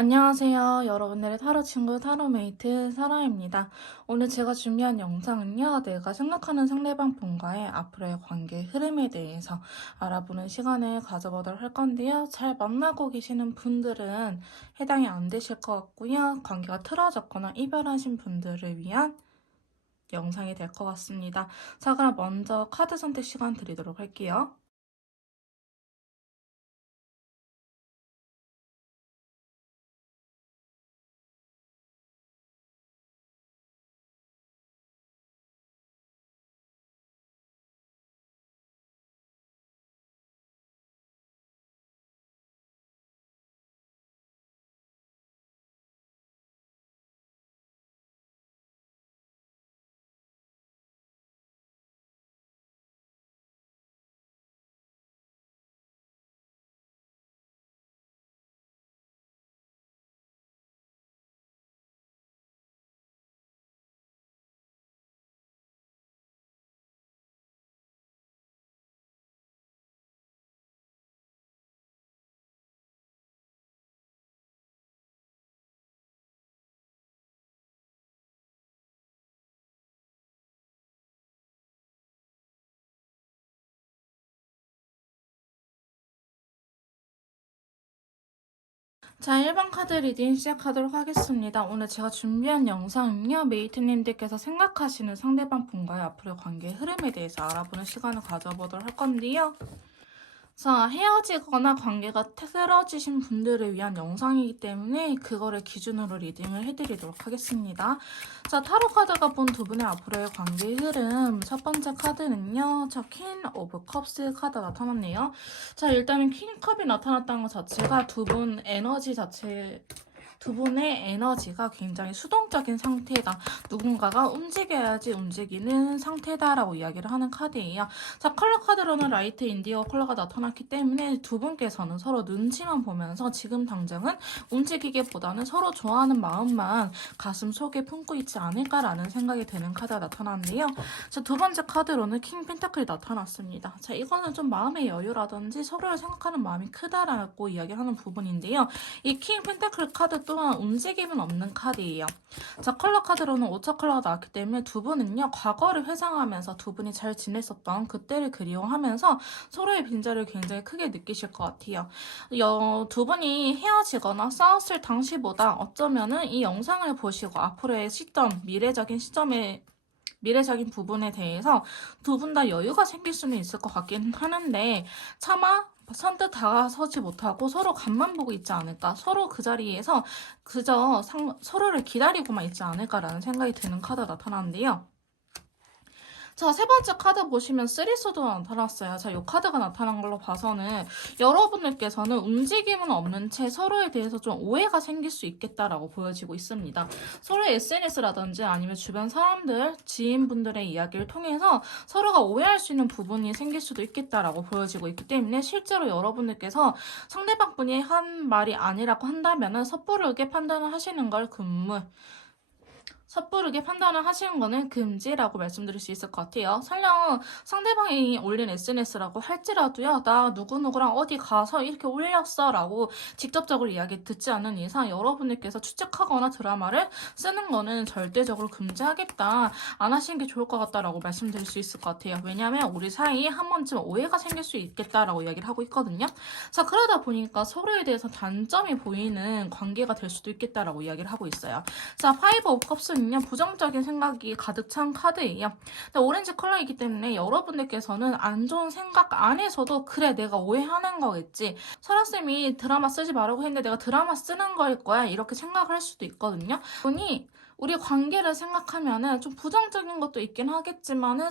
안녕하세요. 여러분들의 타로 친구 타로메이트 사라입니다. 오늘 제가 준비한 영상은요, 내가 생각하는 상대방 분과의 앞으로의 관계 흐름에 대해서 알아보는 시간을 가져보도록 할 건데요. 잘 만나고 계시는 분들은 해당이 안 되실 것 같고요. 관계가 틀어졌거나 이별하신 분들을 위한 영상이 될 것 같습니다. 자, 그럼 먼저 카드 선택 시간 드리도록 할게요. 자, 1번 카드 리딩 시작하도록 하겠습니다. 오늘 제가 준비한 영상은요, 메이트님들께서 생각하시는 상대방 분과의 앞으로의 관계의 흐름에 대해서 알아보는 시간을 가져보도록 할 건데요. 자, 헤어지거나 관계가 틀어지신 분들을 위한 영상이기 때문에 그거를 기준으로 리딩을 해드리도록 하겠습니다. 자, 타로 카드가 본 두 분의 앞으로의 관계의 흐름. 첫 번째 카드는요, 자, 퀸 오브 컵스 카드 나타났네요. 자, 일단은 퀸컵이 나타났다는 것 자체가 두 분 에너지 자체, 두 분의 에너지가 굉장히 수동적인 상태다. 누군가가 움직여야지 움직이는 상태다라고 이야기를 하는 카드예요. 자, 컬러 카드로는 라이트 인디고 컬러가 나타났기 때문에 두 분께서는 서로 눈치만 보면서 지금 당장은 움직이기보다는 서로 좋아하는 마음만 가슴 속에 품고 있지 않을까라는 생각이 드는 카드가 나타났는데요. 자, 두 번째 카드로는 킹 펜타클이 나타났습니다. 자, 이거는 좀 마음의 여유라든지 서로를 생각하는 마음이 크다라고 이야기하는 부분인데요. 이 킹 펜타클 카드 또한 움직임은 없는 카드예요. 자, 컬러 카드로는 5차 컬러가 나왔기 때문에 두 분은요, 과거를 회상하면서 두 분이 잘 지냈었던 그때를 그리워하면서 서로의 빈자리를 굉장히 크게 느끼실 것 같아요. 두 분이 헤어지거나 싸웠을 당시보다 어쩌면은 이 영상을 보시고 앞으로의 시점, 미래적인 부분에 대해서 두 분 다 여유가 생길 수는 있을 것 같긴 하는데 차마 선뜻 다가서지 못하고 서로 간만 보고 있지 않을까, 서로 그 자리에서 그저 서로를 기다리고만 있지 않을까라는 생각이 드는 카드가 나타나는데요. 자, 세 번째 카드 보시면 쓰리소드가 나타났어요. 자, 이 카드가 나타난 걸로 봐서는 여러분들께서는 움직임은 없는 채 서로에 대해서 좀 오해가 생길 수 있겠다라고 보여지고 있습니다. 서로의 SNS라든지 아니면 주변 사람들, 지인분들의 이야기를 통해서 서로가 오해할 수 있는 부분이 생길 수도 있겠다라고 보여지고 있기 때문에 실제로 여러분들께서 상대방 분이 한 말이 아니라고 한다면은 섣부르게 판단을 하시는 걸 섣부르게 판단을 하시는 거는 금지라고 말씀드릴 수 있을 것 같아요. 설령 상대방이 올린 SNS라고 할지라도요, 나 누구누구랑 어디 가서 이렇게 올렸어 라고 직접적으로 이야기 듣지 않는 이상 여러분들께서 추측하거나 드라마를 쓰는 거는 절대적으로 금지하겠다, 안 하시는 게 좋을 것 같다라고 말씀드릴 수 있을 것 같아요. 왜냐하면 우리 사이에 한 번쯤 오해가 생길 수 있겠다라고 이야기를 하고 있거든요. 자, 그러다 보니까 서로에 대해서 단점이 보이는 관계가 될 수도 있겠다라고 이야기를 하고 있어요. 자, 파이브 오브 컵스는요, 부정적인 생각이 가득 찬 카드예요. 자, 오렌지 컬러이기 때문에 여러분들께서는 안 좋은 생각 안에서도 그래, 내가 오해하는 거겠지, 설아쌤이 드라마 쓰지 말라고 했는데 내가 드라마 쓰는 거일 거야, 이렇게 생각을 할 수도 있거든요. 보니 우리 관계를 생각하면은 좀 부정적인 것도 있긴 하겠지만은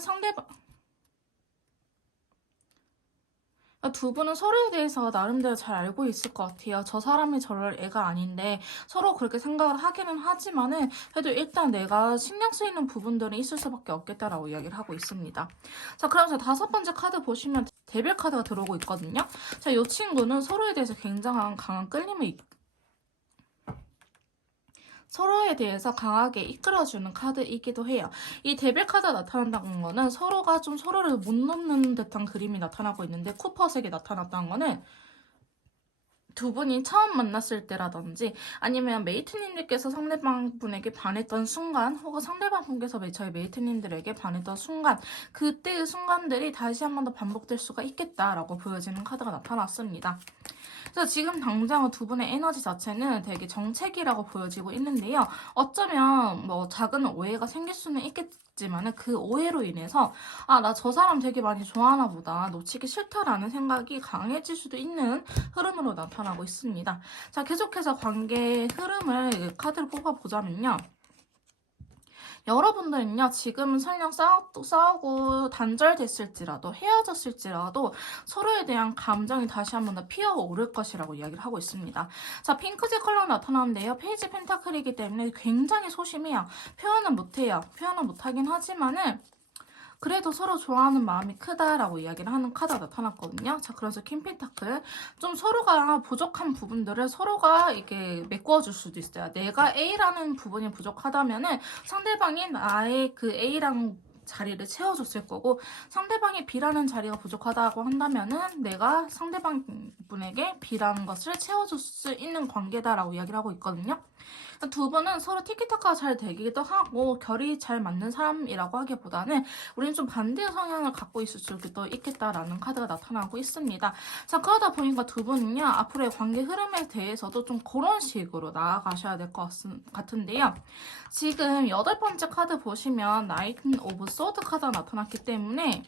두 분은 서로에 대해서 나름대로 잘 알고 있을 것 같아요. 저 사람이 저럴 애가 아닌데 서로 그렇게 생각을 하기는 하지만은 그래도 일단 내가 신경 쓰이는 부분들은 있을 수밖에 없겠다라고 이야기를 하고 있습니다. 자, 그러면서 다섯 번째 카드 보시면 데빌 카드가 들어오고 있거든요. 자, 이 친구는 서로에 대해서 굉장한 강한 끌림을 서로에 대해서 강하게 이끌어주는 카드이기도 해요. 이 데빌 카드가 나타난다는 거는 서로가 좀 서로를 못 놓는 듯한 그림이 나타나고 있는데 쿠퍼색이 나타났다는 거는 두 분이 처음 만났을 때라든지 아니면 메이트님들께서 상대방분에게 반했던 순간 혹은 상대방분께서 저희 메이트님들에게 반했던 순간 그때의 순간들이 다시 한 번 더 반복될 수가 있겠다라고 보여지는 카드가 나타났습니다. 그래서 지금 당장은 두 분의 에너지 자체는 되게 정체기라고 보여지고 있는데요. 어쩌면 뭐 작은 오해가 생길 수는 있겠지만은 그 오해로 인해서 나 저 사람 되게 많이 좋아하나 보다. 놓치기 싫다라는 생각이 강해질 수도 있는 흐름으로 나타나고 있습니다. 자, 계속해서 관계의 흐름을 카드를 뽑아보자면요. 여러분들은요, 지금은 설령 싸우고 단절됐을지라도 헤어졌을지라도 서로에 대한 감정이 다시 한 번 더 피어오를 것이라고 이야기를 하고 있습니다. 자, 핑크색 컬러 나타나는데요. 페이지 펜타클이기 때문에 굉장히 소심해요. 표현은 못하긴 하지만은 그래도 서로 좋아하는 마음이 크다라고 이야기를 하는 카드가 나타났거든요. 자, 그래서 킹펜타클 좀 서로가 부족한 부분들을 서로가 이렇게 메꿔줄 수도 있어요. 내가 A라는 부분이 부족하다면은 상대방이 나의 그 A랑 자리를 채워줬을 거고 상대방이 B라는 자리가 부족하다고 한다면은 내가 상대방 분에게 B라는 것을 채워줄 수 있는 관계다라고 이야기를 하고 있거든요. 두 분은 서로 티키타카가 잘 되기도 하고 결이 잘 맞는 사람이라고 하기보다는 우리는 좀 반대의 성향을 갖고 있을 수도 있겠다라는 카드가 나타나고 있습니다. 자, 그러다 보니까 두 분은요, 앞으로의 관계 흐름에 대해서도 좀 그런 식으로 나아가셔야 될 것 같은데요. 지금 8번째 카드 보시면 나이트 오브 소드 카드가 나타났기 때문에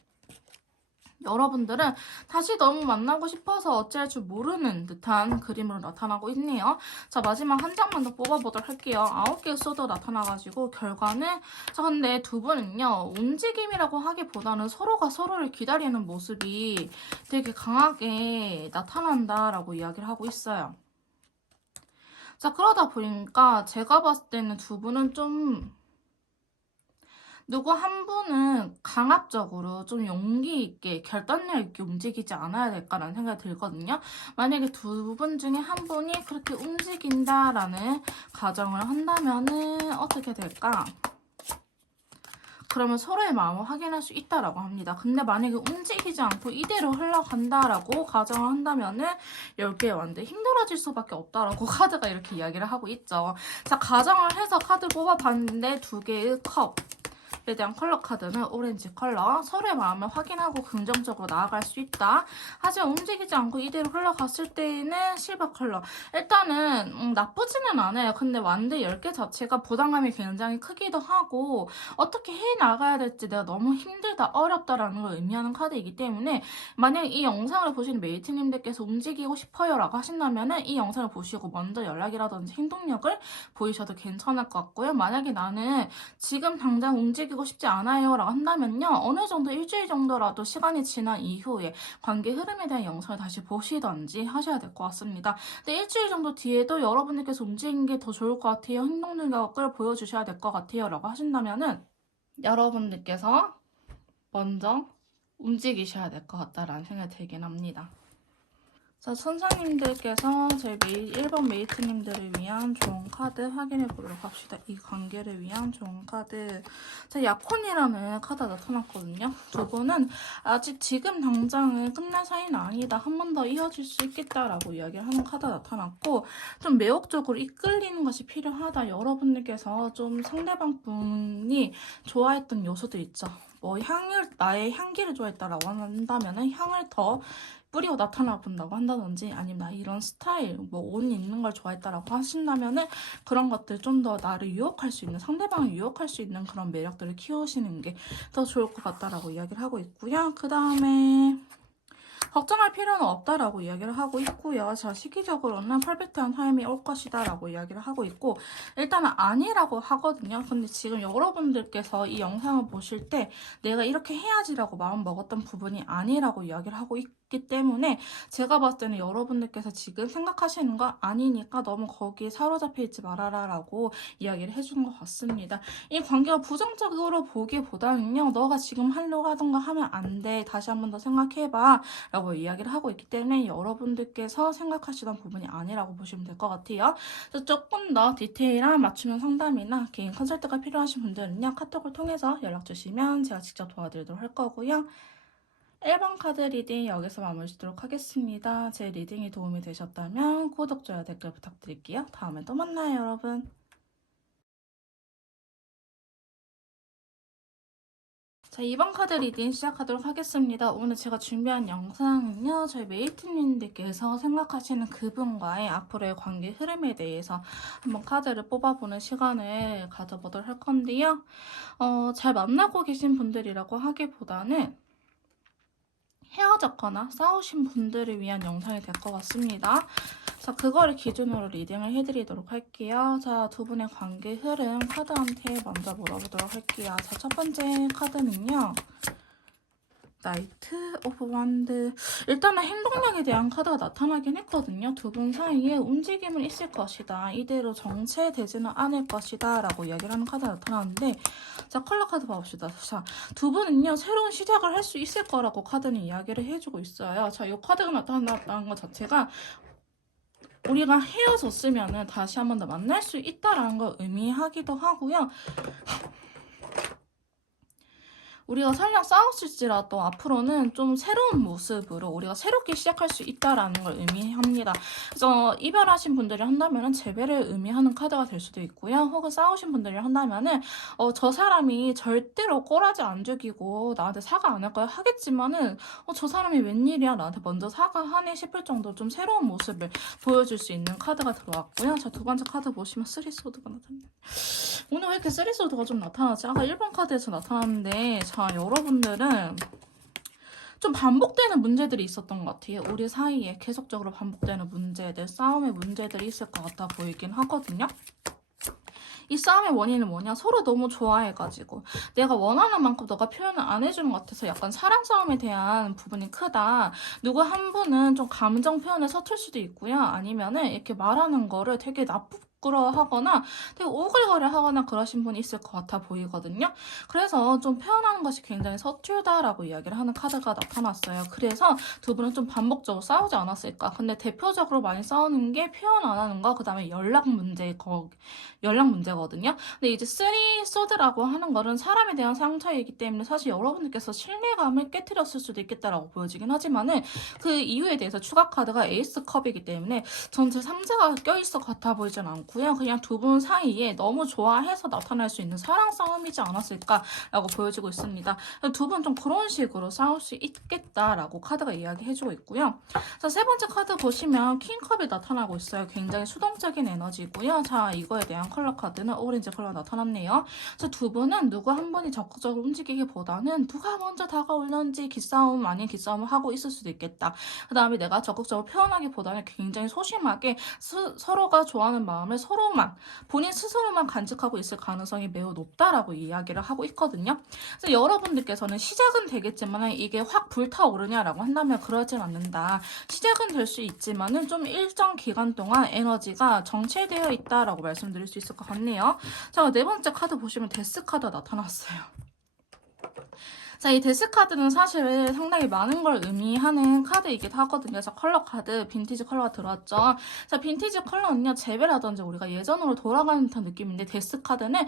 여러분들은 다시 너무 만나고 싶어서 어찌할 줄 모르는 듯한 그림으로 나타나고 있네요. 자, 마지막 한 장만 더 뽑아보도록 할게요. 9개의 소드 나타나가지고 결과는 자, 근데 두 분은요. 움직임이라고 하기보다는 서로가 서로를 기다리는 모습이 되게 강하게 나타난다라고 이야기를 하고 있어요. 자, 그러다 보니까 제가 봤을 때는 두 분은 좀 누구 한 분은 강압적으로 좀 용기 있게 결단력 있게 움직이지 않아야 될까라는 생각이 들거든요. 만약에 두 분 중에 한 분이 그렇게 움직인다라는 가정을 한다면은 어떻게 될까? 그러면 서로의 마음을 확인할 수 있다라고 합니다. 근데 만약에 움직이지 않고 이대로 흘러간다라고 가정을 한다면은 10개의 완데 힘들어질 수밖에 없다라고 카드가 이렇게 이야기를 하고 있죠. 자, 가정을 해서 카드 뽑아봤는데 2개의 컵. 에 대한 컬러 카드는 오렌지 컬러. 서로의 마음을 확인하고 긍정적으로 나아갈 수 있다. 하지만 움직이지 않고 이대로 흘러갔을 때에는 실버 컬러. 일단은 나쁘지는 않아요. 근데 완드 10개 자체가 부담감이 굉장히 크기도 하고 어떻게 해나가야 될지 내가 너무 힘들다, 어렵다라는 걸 의미하는 카드이기 때문에 만약 이 영상을 보시는 메이트님들께서 움직이고 싶어요 라고 하신다면 이 영상을 보시고 먼저 연락이라든지 행동력을 보이셔도 괜찮을 것 같고요. 만약에 나는 지금 당장 움직이고 싶지 않아요 라고 한다면요. 어느 정도 일주일 정도라도 시간이 지난 이후에 관계 흐름에 대한 영상을 다시 보시던지 하셔야 될 것 같습니다. 근데 일주일 정도 뒤에도 여러분들께서 움직이는 게 더 좋을 것 같아요. 행동 능력을 보여주셔야 될 것 같아요 라고 하신다면은 여러분들께서 먼저 움직이셔야 될 것 같다라는 생각이 들긴 합니다. 자, 천사님들께서 저희 1번 메이트님들을 위한 좋은 카드 확인해 보도록 합시다. 이 관계를 위한 좋은 카드. 자, 야콘이라는 카드가 나타났거든요. 두 분은 아직 지금 당장은 끝날 사이는 아니다. 한 번 더 이어질 수 있겠다라고 이야기를 하는 카드가 나타났고 좀 매혹적으로 이끌리는 것이 필요하다. 여러분들께서 좀 상대방 분이 좋아했던 요소들 있죠. 뭐 나의 향기를 좋아했다라고 한다면은 향을 더 뿌리고 나타나 본다고 한다든지 아니면 나 이런 스타일 뭐 옷 입는 걸 좋아했다라고 하신다면은 그런 것들 좀 더 나를 유혹할 수 있는 상대방을 유혹할 수 있는 그런 매력들을 키우시는 게 더 좋을 것 같다라고 이야기를 하고 있고요. 그 다음에 걱정할 필요는 없다라고 이야기를 하고 있고요. 자, 시기적으로는 퍼펙트한 타임이 올 것이다 라고 이야기를 하고 있고 일단은 아니라고 하거든요. 근데 지금 여러분들께서 이 영상을 보실 때 내가 이렇게 해야지라고 마음 먹었던 부분이 아니라고 이야기를 하고 있기 때문에 제가 봤을 때는 여러분들께서 지금 생각하시는 거 아니니까 너무 거기에 사로잡혀 있지 말아라 라고 이야기를 해준 것 같습니다. 이 관계가 부정적으로 보기보다는요. 너가 지금 하려고 하던 거 하면 안 돼. 다시 한 번 더 생각해봐. 라고 이야기를 하고 있기 때문에 여러분들께서 생각하시던 부분이 아니라고 보시면 될 것 같아요. 그래서 조금 더 디테일한 맞춤형 상담이나 개인 컨설트가 필요하신 분들은요. 카톡을 통해서 연락 주시면 제가 직접 도와드리도록 할 거고요. 1번 카드 리딩 여기서 마무리 짓도록 하겠습니다. 제 리딩이 도움이 되셨다면 구독, 좋아요, 댓글 부탁드릴게요. 다음에 또 만나요, 여러분. 자, 2번 카드 리딩 시작하도록 하겠습니다. 오늘 제가 준비한 영상은요, 저희 메이트님들께서 생각하시는 그분과의 앞으로의 관계 흐름에 대해서 한번 카드를 뽑아보는 시간을 가져보도록 할 건데요. 잘 만나고 계신 분들이라고 하기보다는 헤어졌거나 싸우신 분들을 위한 영상이 될 것 같습니다. 자, 그거를 기준으로 리딩을 해드리도록 할게요. 자, 두 분의 관계 흐름 카드한테 먼저 물어보도록 할게요. 자, 첫 번째 카드는요. 나이트 오브 완드. 일단은 행동력에 대한 카드가 나타나긴 했거든요. 두 분 사이에 움직임은 있을 것이다. 이대로 정체되지는 않을 것이다. 라고 이야기를 하는 카드가 나타나는데, 자, 컬러 카드 봐봅시다. 자, 두 분은요, 새로운 시작을 할 수 있을 거라고 카드는 이야기를 해주고 있어요. 자, 이 카드가 나타났다는 것 자체가 우리가 헤어졌으면은 다시 한 번 더 만날 수 있다라는 걸 의미하기도 하고요. 우리가 설령 싸웠을지라도 앞으로는 좀 새로운 모습으로 우리가 새롭게 시작할 수 있다라는 걸 의미합니다. 그래서 이별하신 분들이 한다면은 재배를 의미하는 카드가 될 수도 있고요. 혹은 싸우신 분들이 한다면은 저 사람이 절대로 꼬라지 안 죽이고 나한테 사과 안 할 거야 하겠지만은 저 사람이 웬일이야 나한테 먼저 사과하네 싶을 정도로 좀 새로운 모습을 보여줄 수 있는 카드가 들어왔고요. 자, 두 번째 카드 보시면 쓰리소드가 나타나요. 오늘 왜 이렇게 쓰리소드가 좀 나타나지? 아까 1번 카드에서 나타났는데, 자, 여러분들은 좀 반복되는 문제들이 있었던 것 같아요. 우리 사이에 계속적으로 반복되는 문제들, 싸움의 문제들이 있을 것 같아 보이긴 하거든요. 이 싸움의 원인은 뭐냐? 서로 너무 좋아해가지고 내가 원하는 만큼 너가 표현을 안 해주는 것 같아서 약간 사랑 싸움에 대한 부분이 크다. 누구 한 분은 좀 감정 표현에 서툴 수도 있고요. 아니면은 이렇게 말하는 거를 되게 부끄러워하거나 되게 오글거려 하거나 그러신 분이 있을 것 같아 보이거든요. 그래서 좀 표현하는 것이 굉장히 서툴다라고 이야기를 하는 카드가 나타났어요. 그래서 두 분은 좀 반복적으로 싸우지 않았을까. 근데 대표적으로 많이 싸우는 게 표현 안 하는 거, 그 다음에 연락 문제거든요. 근데 이제 쓰리 소드라고 하는 거는 사람에 대한 상처이기 때문에 사실 여러분들께서 신뢰감을 깨트렸을 수도 있겠다라고 보여지긴 하지만은 그 이유에 대해서 추가 카드가 에이스 컵이기 때문에 전체 3자가 껴있어 같아 보이진 않고요. 그냥 두 분 사이에 너무 좋아해서 나타날 수 있는 사랑 싸움이지 않았을까라고 보여지고 있습니다. 두 분 좀 그런 식으로 싸울 수 있겠다라고 카드가 이야기해주고 있고요. 자, 세 번째 카드 보시면 킹컵이 나타나고 있어요. 굉장히 수동적인 에너지고요. 자, 이거에 대한 컬러 카드는 오렌지 컬러 나타났네요. 자, 두 분은 누구 한 분이 적극적으로 움직이기보다는 누가 먼저 다가올는지 기싸움 아닌 기싸움을 하고 있을 수도 있겠다. 그 다음에 내가 적극적으로 표현하기보다는 굉장히 소심하게 서로가 좋아하는 마음을 본인 스스로만 간직하고 있을 가능성이 매우 높다라고 이야기를 하고 있거든요. 그래서 여러분들께서는 시작은 되겠지만 이게 확 불타오르냐라고 한다면 그러진 않는다. 시작은 될 수 있지만은 좀 일정 기간 동안 에너지가 정체되어 있다라고 말씀드릴 수 있을 것 같네요. 자, 네 번째 카드 보시면 데스 카드가 나타났어요. 자, 이 데스 카드는 사실 상당히 많은 걸 의미하는 카드이기도 하거든요. 자, 컬러 카드, 빈티지 컬러가 들어왔죠. 자, 빈티지 컬러는요, 재배라든지 우리가 예전으로 돌아가는 듯한 느낌인데, 데스 카드는,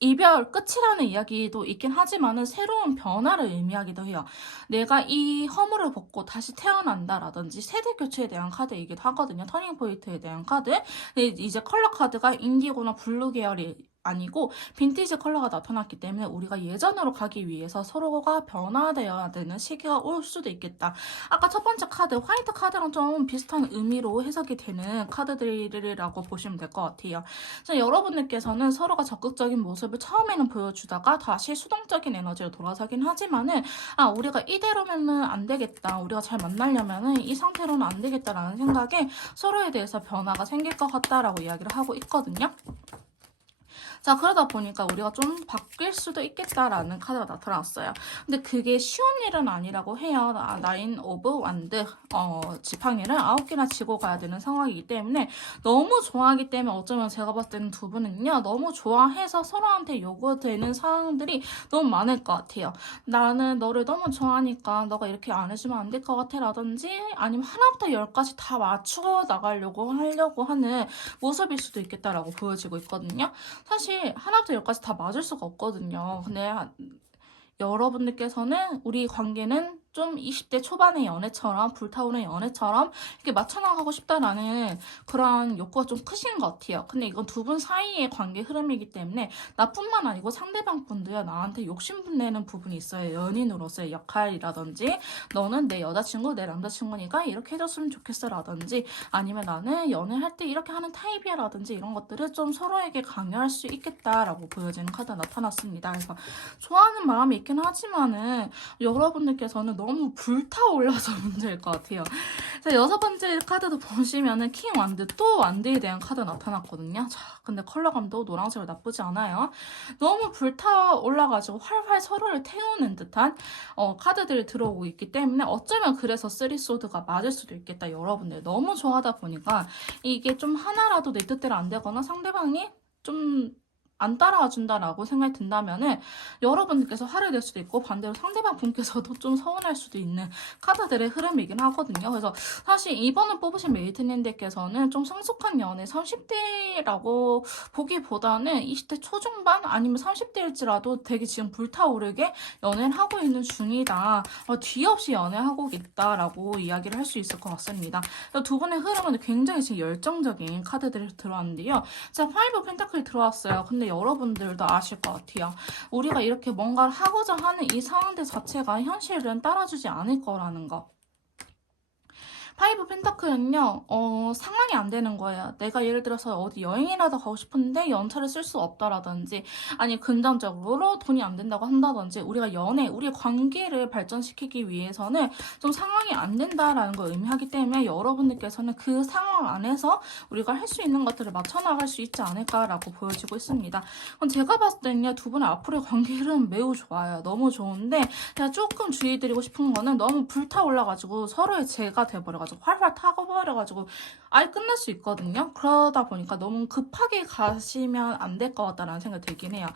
이별 끝이라는 이야기도 있긴 하지만은 새로운 변화를 의미하기도 해요. 내가 이 허물을 벗고 다시 태어난다라든지 세대 교체에 대한 카드이기도 하거든요. 터닝 포인트에 대한 카드. 근데 이제 컬러 카드가 인디고나 블루 계열이 아니고 빈티지 컬러가 나타났기 때문에 우리가 예전으로 가기 위해서 서로가 변화되어야 되는 시기가 올 수도 있겠다. 아까 첫 번째 카드 화이트 카드랑 좀 비슷한 의미로 해석이 되는 카드들이라고 보시면 될 것 같아요. 그래서 여러분들께서는 서로가 적극적인 모습을 처음에는 보여주다가 다시 수동적인 에너지로 돌아서긴 하지만은 우리가 이대로면은 안 되겠다. 우리가 잘 만나려면은 이 상태로는 안 되겠다라는 생각에 서로에 대해서 변화가 생길 것 같다라고 이야기를 하고 있거든요. 자, 그러다 보니까 우리가 좀 바뀔 수도 있겠다라는 카드가 나타났어요. 근데 그게 쉬운 일은 아니라고 해요. 나인 오브 완드, 지팡이를 9개나 쥐고 가야 되는 상황이기 때문에 너무 좋아하기 때문에 어쩌면 제가 봤을 때는 두 분은요, 너무 좋아해서 서로한테 요구되는 상황들이 너무 많을 것 같아요. 나는 너를 너무 좋아하니까 너가 이렇게 안 해주면 안 될 것 같아 라든지 아니면 하나부터 열까지 다 맞추어 나가려고 하는 모습일 수도 있겠다라고 보여지고 있거든요. 사실 하나부터 열까지 다 맞을 수가 없거든요. 근데 여러분들께서는 우리 관계는 좀 20대 초반의 연애처럼 불타오르는 연애처럼 이렇게 맞춰나가고 싶다라는 그런 욕구가 좀 크신 것 같아요. 근데 이건 두 분 사이의 관계 흐름이기 때문에 나뿐만 아니고 상대방 분도요 나한테 욕심내는 부분이 있어요. 연인으로서의 역할이라든지 너는 내 여자친구 내 남자친구니까 이렇게 해줬으면 좋겠어 라든지 아니면 나는 연애할 때 이렇게 하는 타입이야 라든지 이런 것들을 좀 서로에게 강요할 수 있겠다라고 보여지는 카드가 나타났습니다. 그래서 좋아하는 마음이 있긴 하지만은 여러분들께서는 너무 불타올라서 문제일 것 같아요. 자, 여섯 번째 카드도 보시면은 킹 완드, 또 완드에 대한 카드 나타났거든요. 자, 근데 컬러감도 노란색으로 나쁘지 않아요. 너무 불타올라가지고 활활 서로를 태우는 듯한 카드들이 들어오고 있기 때문에 어쩌면 그래서 쓰리소드가 맞을 수도 있겠다. 여러분들 너무 좋아하다 보니까 이게 좀 하나라도 내 뜻대로 안 되거나 상대방이 좀 안 따라와 준다라고 생각이 든다면은 여러분께서 화를 낼 수도 있고 반대로 상대방 분께서도 좀 서운할 수도 있는 카드들의 흐름이긴 하거든요. 그래서 사실 이번을 뽑으신 메이트님들께서는 좀 성숙한 연애 30대라고 보기보다는 20대 초중반 아니면 30대일지라도 되게 지금 불타오르게 연애를 하고 있는 중이다. 뒤 없이 연애하고 있다라고 이야기를 할 수 있을 것 같습니다. 두 분의 흐름은 굉장히 지금 열정적인 카드들이 들어왔는데요. 자, 파이브 펜타클이 들어왔어요. 근데 여러분들도 아실 것 같아요. 우리가 이렇게 뭔가를 하고자 하는 이 상황들 자체가 현실은 따라주지 않을 거라는 거. 파이브 펜타클은요, 상황이 안 되는 거예요. 내가 예를 들어서 어디 여행이라도 가고 싶은데 연차를 쓸 수 없다라든지, 아니, 금전적으로 돈이 안 된다고 한다든지, 우리가 우리의 관계를 발전시키기 위해서는 좀 상황이 안 된다라는 걸 의미하기 때문에 여러분들께서는 그 상황 안에서 우리가 할 수 있는 것들을 맞춰나갈 수 있지 않을까라고 보여지고 있습니다. 제가 봤을 때는요, 두 분의 앞으로의 관계 흐름 매우 좋아요. 너무 좋은데, 제가 조금 주의드리고 싶은 거는 너무 불타올라가지고 서로의 죄가 돼버려가지고 활활 타버려가지고 아예 끝날 수 있거든요. 그러다 보니까 너무 급하게 가시면 안 될 것 같다라는 생각이 들긴 해요.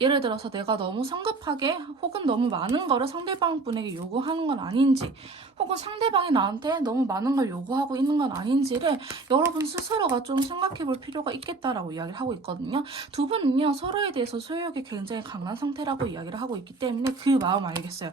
예를 들어서 내가 너무 성급하게 혹은 너무 많은 거를 상대방 분에게 요구하는 건 아닌지 혹은 상대방이 나한테 너무 많은 걸 요구하고 있는 건 아닌지를 여러분 스스로가 좀 생각해 볼 필요가 있겠다라고 이야기를 하고 있거든요. 두 분은요 서로에 대해서 소유욕이 굉장히 강한 상태라고 이야기를 하고 있기 때문에 그 마음 알겠어요.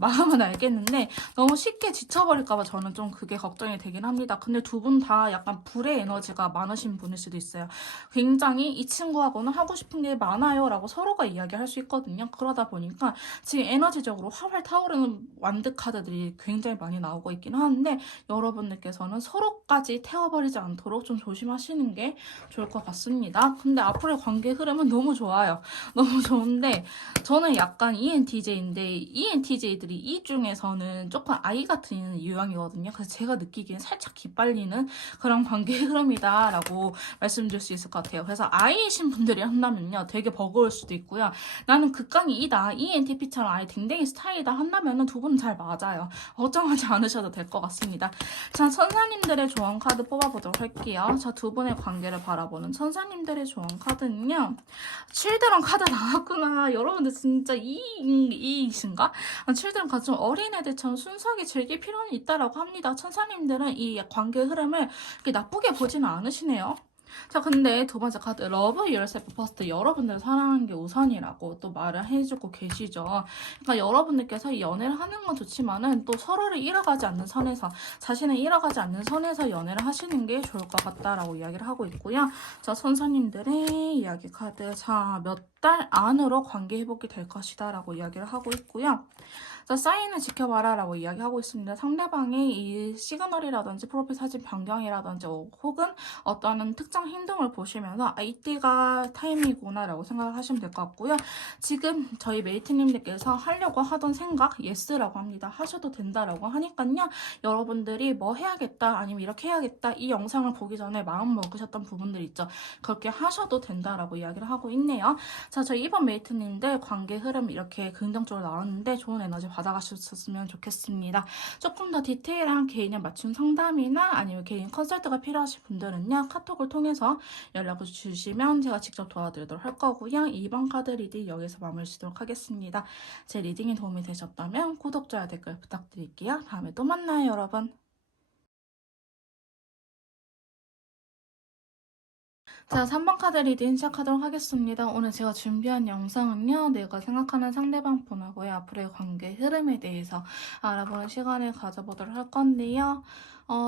마음은 알겠는데 너무 쉽게 지쳐버릴까봐 저는 좀 그게 걱정이 되긴 합니다. 근데 두 분 다 약간 불의 에너지가 많으신 분일 수도 있어요. 굉장히 이 친구하고는 하고 싶은 게 많아요 라고 서로가 이야기할 수 있거든요. 그러다 보니까 지금 에너지적으로 활활 타오르는 완드 카드들이 굉장히 많이 나오고 있긴 하는데 여러분들께서는 서로까지 태워버리지 않도록 좀 조심하시는 게 좋을 것 같습니다. 근데 앞으로의 관계 흐름은 너무 좋아요. 너무 좋은데 저는 약간 ENTJ인데 ENTJ들이 이 중에서는 조금 아이 같은 유형이거든요. 그래서 제가 느끼기엔 살짝 기빨리는 그런 관계 흐름이다라고 말씀드릴 수 있을 것 같아요. 그래서 아이이신 분들이 한다면요 되게 버거울 수도 있고요. 나는 극강이 이다 ENTP처럼 아예 댕댕이 스타일이다 한다면은 두 분은 잘 맞아요. 걱정하지 않으셔도 될 것 같습니다. 자, 천사님들의 조언 카드 뽑아보도록 할게요. 자, 두 분의 관계를 바라보는 천사님들의 조언 카드는요. 칠드런 카드 나왔구나. 여러분들 진짜 이이신가? 칠드런 카드 좀 어린애들처럼 순수하게 즐길 필요는 있다라고 합니다. 천사님들은 이 관계 흐름을 그렇게 나쁘게 보지는 않으시네요. 자, 근데 두 번째 카드 Love Yourself First 여러분들 사랑하는 게 우선이라고 또 말을 해주고 계시죠. 그러니까 여러분들께서 이 연애를 하는 건 좋지만은 또 서로를 잃어가지 않는 선에서 자신을 잃어가지 않는 선에서 연애를 하시는 게 좋을 것 같다라고 이야기를 하고 있고요. 자, 선사님들의 이야기 카드 자, 몇 달 안으로 관계 회복이 될 것이다 라고 이야기를 하고 있고요. 자, 사인을 지켜봐라 라고 이야기하고 있습니다. 상대방의 이 시그널이라든지 프로필 사진 변경이라든지 혹은 어떤 특정 행동을 보시면서 이때가 타이밍이구나 라고 생각을 하시면 될 것 같고요. 지금 저희 메이트님들께서 하려고 하던 생각 예스라고 합니다. 하셔도 된다라고 하니까요. 여러분들이 뭐 해야겠다 아니면 이렇게 해야겠다 이 영상을 보기 전에 마음 먹으셨던 부분들 있죠. 그렇게 하셔도 된다라고 이야기를 하고 있네요. 자, 저희 이번 메이트님들 관계 흐름 이렇게 긍정적으로 나왔는데 좋은 에너지 받아가셨으면 좋겠습니다. 조금 더 디테일한 개인에 맞춘 상담이나 아니면 개인 컨설트가 필요하신 분들은요. 카톡을 통해서 연락을 주시면 제가 직접 도와드리도록 할 거고요. 2번 카드 리딩 여기서 마무리 지도록 하겠습니다. 제 리딩이 도움이 되셨다면 구독, 좋아요, 댓글 부탁드릴게요. 다음에 또 만나요, 여러분. 자, 3번 카드 리딩 시작하도록 하겠습니다. 오늘 제가 준비한 영상은요, 내가 생각하는 상대방 분하고의 앞으로의 관계 흐름에 대해서 알아보는 시간을 가져보도록 할 건데요.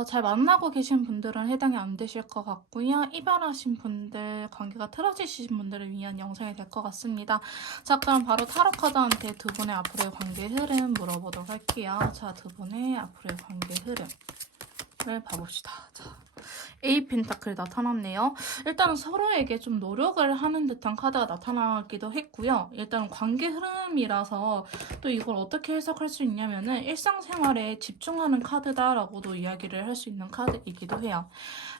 잘 만나고 계신 분들은 해당이 안 되실 것 같고요. 이별하신 분들, 관계가 틀어지신 분들을 위한 영상이 될 것 같습니다. 자, 그럼 바로 타로 카드한테 두 분의 앞으로의 관계 흐름 물어보도록 할게요. 자, 두 분의 앞으로의 관계 흐름을 봐봅시다. 자. A 펜타클 나타났네요. 일단은 서로에게 좀 노력을 하는 듯한 카드가 나타나기도 했고요. 일단 관계 흐름이라서 또 이걸 어떻게 해석할 수 있냐면은 일상생활에 집중하는 카드다라고도 이야기를 할 수 있는 카드이기도 해요.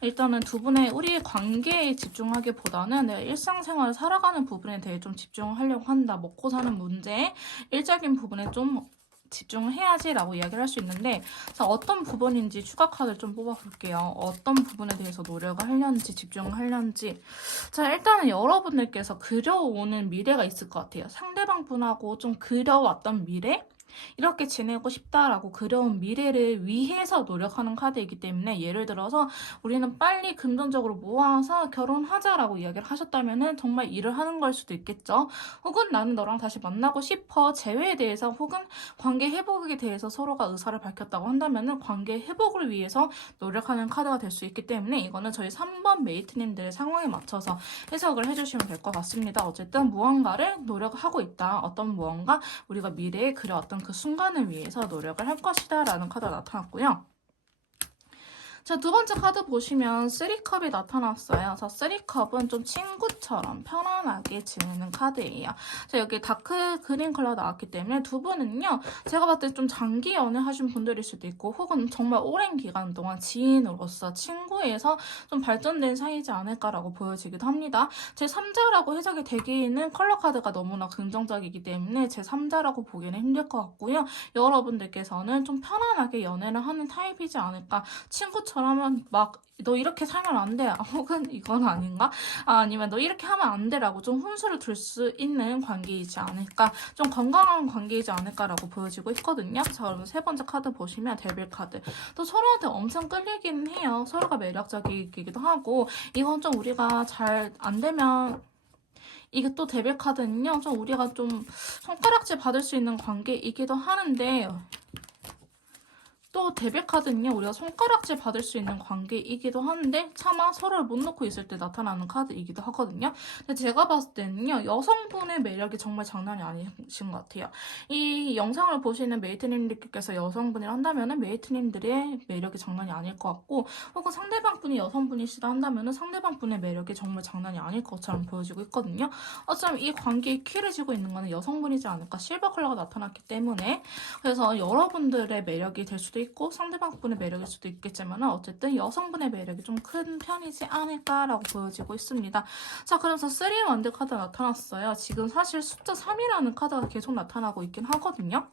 일단은 두 분의 우리의 관계에 집중하기보다는 내가 일상생활을 살아가는 부분에 대해 좀 집중하려고 한다. 먹고 사는 문제, 일적인 부분에 좀 집중을 해야지라고 이야기를 할 수 있는데, 자, 어떤 부분인지 추가 카드를 좀 뽑아볼게요. 어떤 부분에 대해서 노력을 하려는지 집중을 하려는지. 자, 일단은 여러분들께서 그려오는 미래가 있을 것 같아요. 상대방 분하고 좀 그려왔던 미래? 이렇게 지내고 싶다라고 그려온 미래를 위해서 노력하는 카드이기 때문에, 예를 들어서 우리는 빨리 금전적으로 모아서 결혼하자라고 이야기를 하셨다면은 정말 일을 하는 걸 수도 있겠죠. 혹은 나는 너랑 다시 만나고 싶어 재회에 대해서, 혹은 관계 회복에 대해서 서로가 의사를 밝혔다고 한다면은 관계 회복을 위해서 노력하는 카드가 될 수 있기 때문에, 이거는 저희 3번 메이트님들의 상황에 맞춰서 해석을 해주시면 될 것 같습니다. 어쨌든 무언가를 노력하고 있다. 어떤 무언가 우리가 미래에 그려왔던 그 순간을 위해서 노력을 할 것이다 라는 카드가 나타났고요. 자, 두 번째 카드 보시면 3컵이 나타났어요. 자, 3컵은 좀 친구처럼 편안하게 지내는 카드예요. 자, 여기 다크 그린 컬러 나왔기 때문에 두 분은요, 제가 봤을 때 좀 장기 연애 하신 분들일 수도 있고, 혹은 정말 오랜 기간 동안 지인으로서 친구에서 좀 발전된 사이지 않을까라고 보여지기도 합니다. 제 3자라고 해석이 되기에는 컬러 카드가 너무나 긍정적이기 때문에 제 3자라고 보기는 힘들 것 같고요. 여러분들께서는 좀 편안하게 연애를 하는 타입이지 않을까. 친구처럼 막 너 이렇게 살면 안 돼. 혹은 이건 아닌가? 아니면 너 이렇게 하면 안 돼라고 좀 훈수를 둘 수 있는 관계이지 않을까? 좀 건강한 관계이지 않을까라고 보여지고 있거든요. 자, 그럼 세 번째 카드 보시면 데빌 카드. 또 서로한테 엄청 끌리긴 해요. 서로가 매력적이기도 하고, 이건 좀 우리가 잘 안 되면, 이게 또 데빌 카드는요, 좀 우리가 좀 손가락질 받을 수 있는 관계이기도 하는데, 또 데빌 카드는요, 우리가 손가락질 받을 수 있는 관계이기도 한데 차마 서로를 못 놓고 있을 때 나타나는 카드이기도 하거든요. 근데 제가 봤을 때는요, 여성분의 매력이 정말 장난이 아니신 것 같아요. 이 영상을 보시는 메이트님들께서 여성분이라 한다면은 메이트님들의 매력이 장난이 아닐 것 같고, 혹은 상대방분이 여성분이시다 한다면은 상대방분의 매력이 정말 장난이 아닐 것처럼 보여지고 있거든요. 어쩌면 이 관계의 키를 쥐고 있는 거는 여성분이지 않을까. 실버 컬러가 나타났기 때문에. 그래서 여러분들의 매력이 될 수도 있고 상대방분의 매력일 수도 있겠지만, 어쨌든 여성분의 매력이 좀 큰 편이지 않을까라고 보여지고 있습니다. 자, 그래서 3원드 카드가 나타났어요. 지금 사실 숫자 3이라는 카드가 계속 나타나고 있긴 하거든요.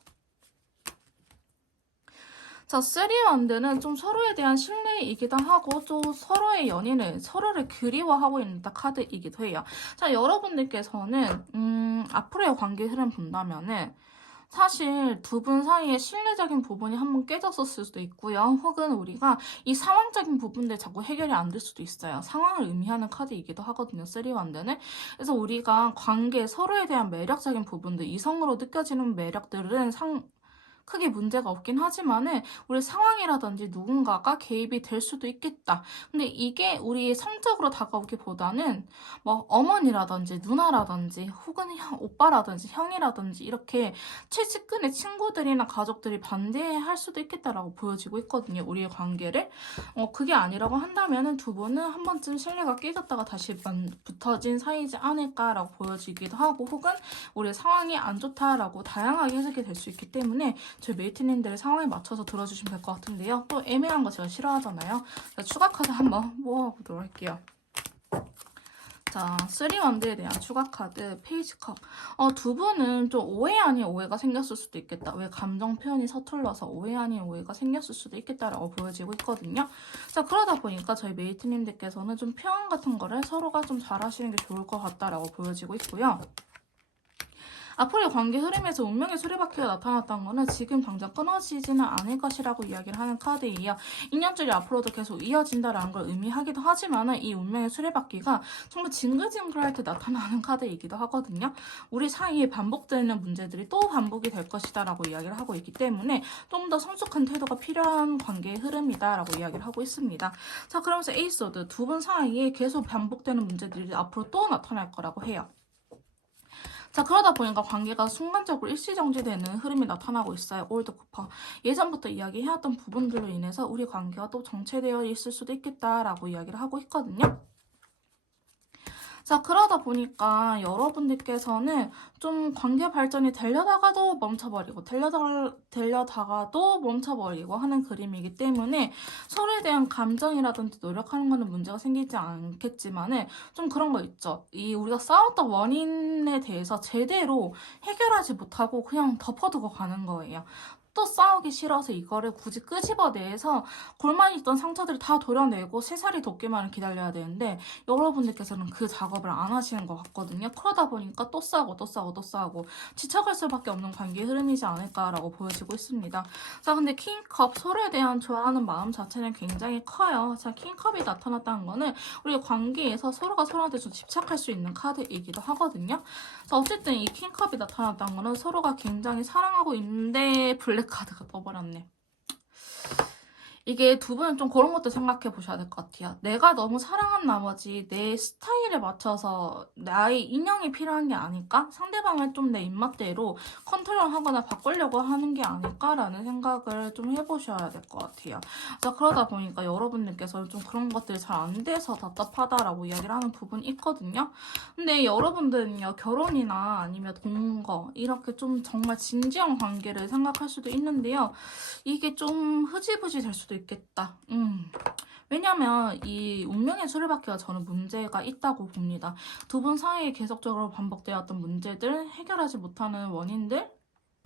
자, 3원드는 좀 서로에 대한 신뢰이기도 하고, 또 서로의 연인을, 서로를 그리워하고 있는 카드이기도 해요. 자, 여러분들께서는 앞으로의 관계 흐름 본다면은 사실 두 분 사이에 신뢰적인 부분이 한번 깨졌을 수도 있고요. 혹은 우리가 이 상황적인 부분들 자꾸 해결이 안 될 수도 있어요. 상황을 의미하는 카드이기도 하거든요. 3원드는. 그래서 우리가 관계, 서로에 대한 매력적인 부분들, 이성으로 느껴지는 매력들은 크게 문제가 없긴 하지만은 우리 상황이라든지 누군가가 개입이 될 수도 있겠다. 근데 이게 우리 성적으로 다가오기보다는 뭐 어머니라든지 누나라든지 혹은 오빠라든지 형이라든지 이렇게 최측근의 친구들이나 가족들이 반대할 수도 있겠다라고 보여지고 있거든요. 우리의 관계를. 그게 아니라고 한다면은 두 분은 한 번쯤 신뢰가 깨졌다가 다시 붙어진 사이지 않을까라고 보여지기도 하고, 혹은 우리의 상황이 안 좋다라고 다양하게 해석이 될 수 있기 때문에 저희 메이트님들의 상황에 맞춰서 들어주시면 될 것 같은데요. 또 애매한 거 제가 싫어하잖아요. 추가 카드 한번 모아보도록 할게요. 자, 3원드에 대한 추가 카드, 페이지 컵. 두 분은 좀 오해 아닌 오해가 생겼을 수도 있겠다. 왜 감정 표현이 서툴러서 오해 아닌 오해가 생겼을 수도 있겠다라고 보여지고 있거든요. 자, 그러다 보니까 저희 메이트님들께서는 좀 표현 같은 거를 서로가 좀 잘하시는 게 좋을 것 같다라고 보여지고 있고요. 앞으로의 관계 흐름에서 운명의 수레바퀴가 나타났다는 거는 지금 당장 끊어지지는 않을 것이라고 이야기를 하는 카드이에요. 인연줄이 앞으로도 계속 이어진다라는 걸 의미하기도 하지만은 이 운명의 수레바퀴가 정말 징글징글할 때 나타나는 카드이기도 하거든요. 우리 사이에 반복되는 문제들이 또 반복이 될 것이다라고 이야기를 하고 있기 때문에 좀 더 성숙한 태도가 필요한 관계의 흐름이다라고 이야기를 하고 있습니다. 자, 그러면서 에이스워드 두 분 사이에 계속 반복되는 문제들이 앞으로 또 나타날 거라고 해요. 자, 그러다 보니까 관계가 순간적으로 일시정지되는 흐름이 나타나고 있어요. 올드쿠퍼. 예전부터 이야기해왔던 부분들로 인해서 우리 관계가 또 정체되어 있을 수도 있겠다라고 이야기를 하고 있거든요. 자, 그러다 보니까 여러분들께서는 좀 관계 발전이 되려다가도 멈춰버리고 되려다가도 멈춰버리고 하는 그림이기 때문에 서로에 대한 감정이라든지 노력하는 거는 문제가 생기지 않겠지만은 좀 그런 거 있죠. 이 우리가 싸웠던 원인에 대해서 제대로 해결하지 못하고 그냥 덮어두고 가는 거예요. 또 싸우기 싫어서 이거를 굳이 끄집어내서 골만이 있던 상처들을 다 도려내고 새살이 돋기만을 기다려야 되는데 여러분들께서는 그 작업을 안 하시는 것 같거든요. 그러다 보니까 또 싸우고 또 싸우고 또 싸우고 지쳐갈 수밖에 없는 관계의 흐름이지 않을까라고 보여지고 있습니다. 자, 근데 킹컵 서로에 대한 좋아하는 마음 자체는 굉장히 커요. 자, 킹컵이 나타났다는 거는 우리 관계에서 서로가 서로한테 좀 집착할 수 있는 카드이기도 하거든요. 자, 어쨌든 이 킹컵이 나타났다는 거는 서로가 굉장히 사랑하고 있는데 블랙 카드가 떠버렸네. 이게 두 분은 좀 그런 것도 생각해 보셔야 될 것 같아요. 내가 너무 사랑한 나머지 내 스타일에 맞춰서 나의 인형이 필요한 게 아닐까? 상대방을 좀 내 입맛대로 컨트롤하거나 바꾸려고 하는 게 아닐까라는 생각을 좀 해보셔야 될 것 같아요. 자, 그러다 보니까 여러분들께서는 좀 그런 것들이 잘 안 돼서 답답하다라고 이야기를 하는 부분이 있거든요. 근데 여러분들은요, 결혼이나 아니면 동거 이렇게 좀 정말 진지한 관계를 생각할 수도 있는데요. 이게 좀 흐지부지 될 수도 있겠다. 왜냐면 이 운명의 수레바퀴가 저는 문제가 있다고 봅니다. 두 분 사이에 계속적으로 반복되었던 문제들, 해결하지 못하는 원인들,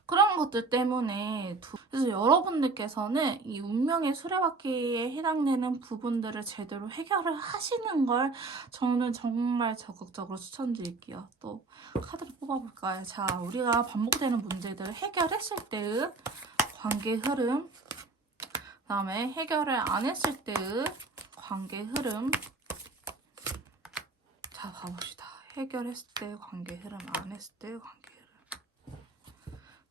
그런 것들 때문에 그래서 여러분들께서는 이 운명의 수레바퀴에 해당되는 부분들을 제대로 해결을 하시는 걸 저는 정말 적극적으로 추천드릴게요. 또 카드를 뽑아볼까요? 자, 우리가 반복되는 문제들을 해결했을 때의 관계 흐름, 그다음에 해결을 안 했을 때의 관계 흐름. 자, 봐봅시다. 해결했을 때의 관계 흐름, 안 했을 때의 관계 흐름.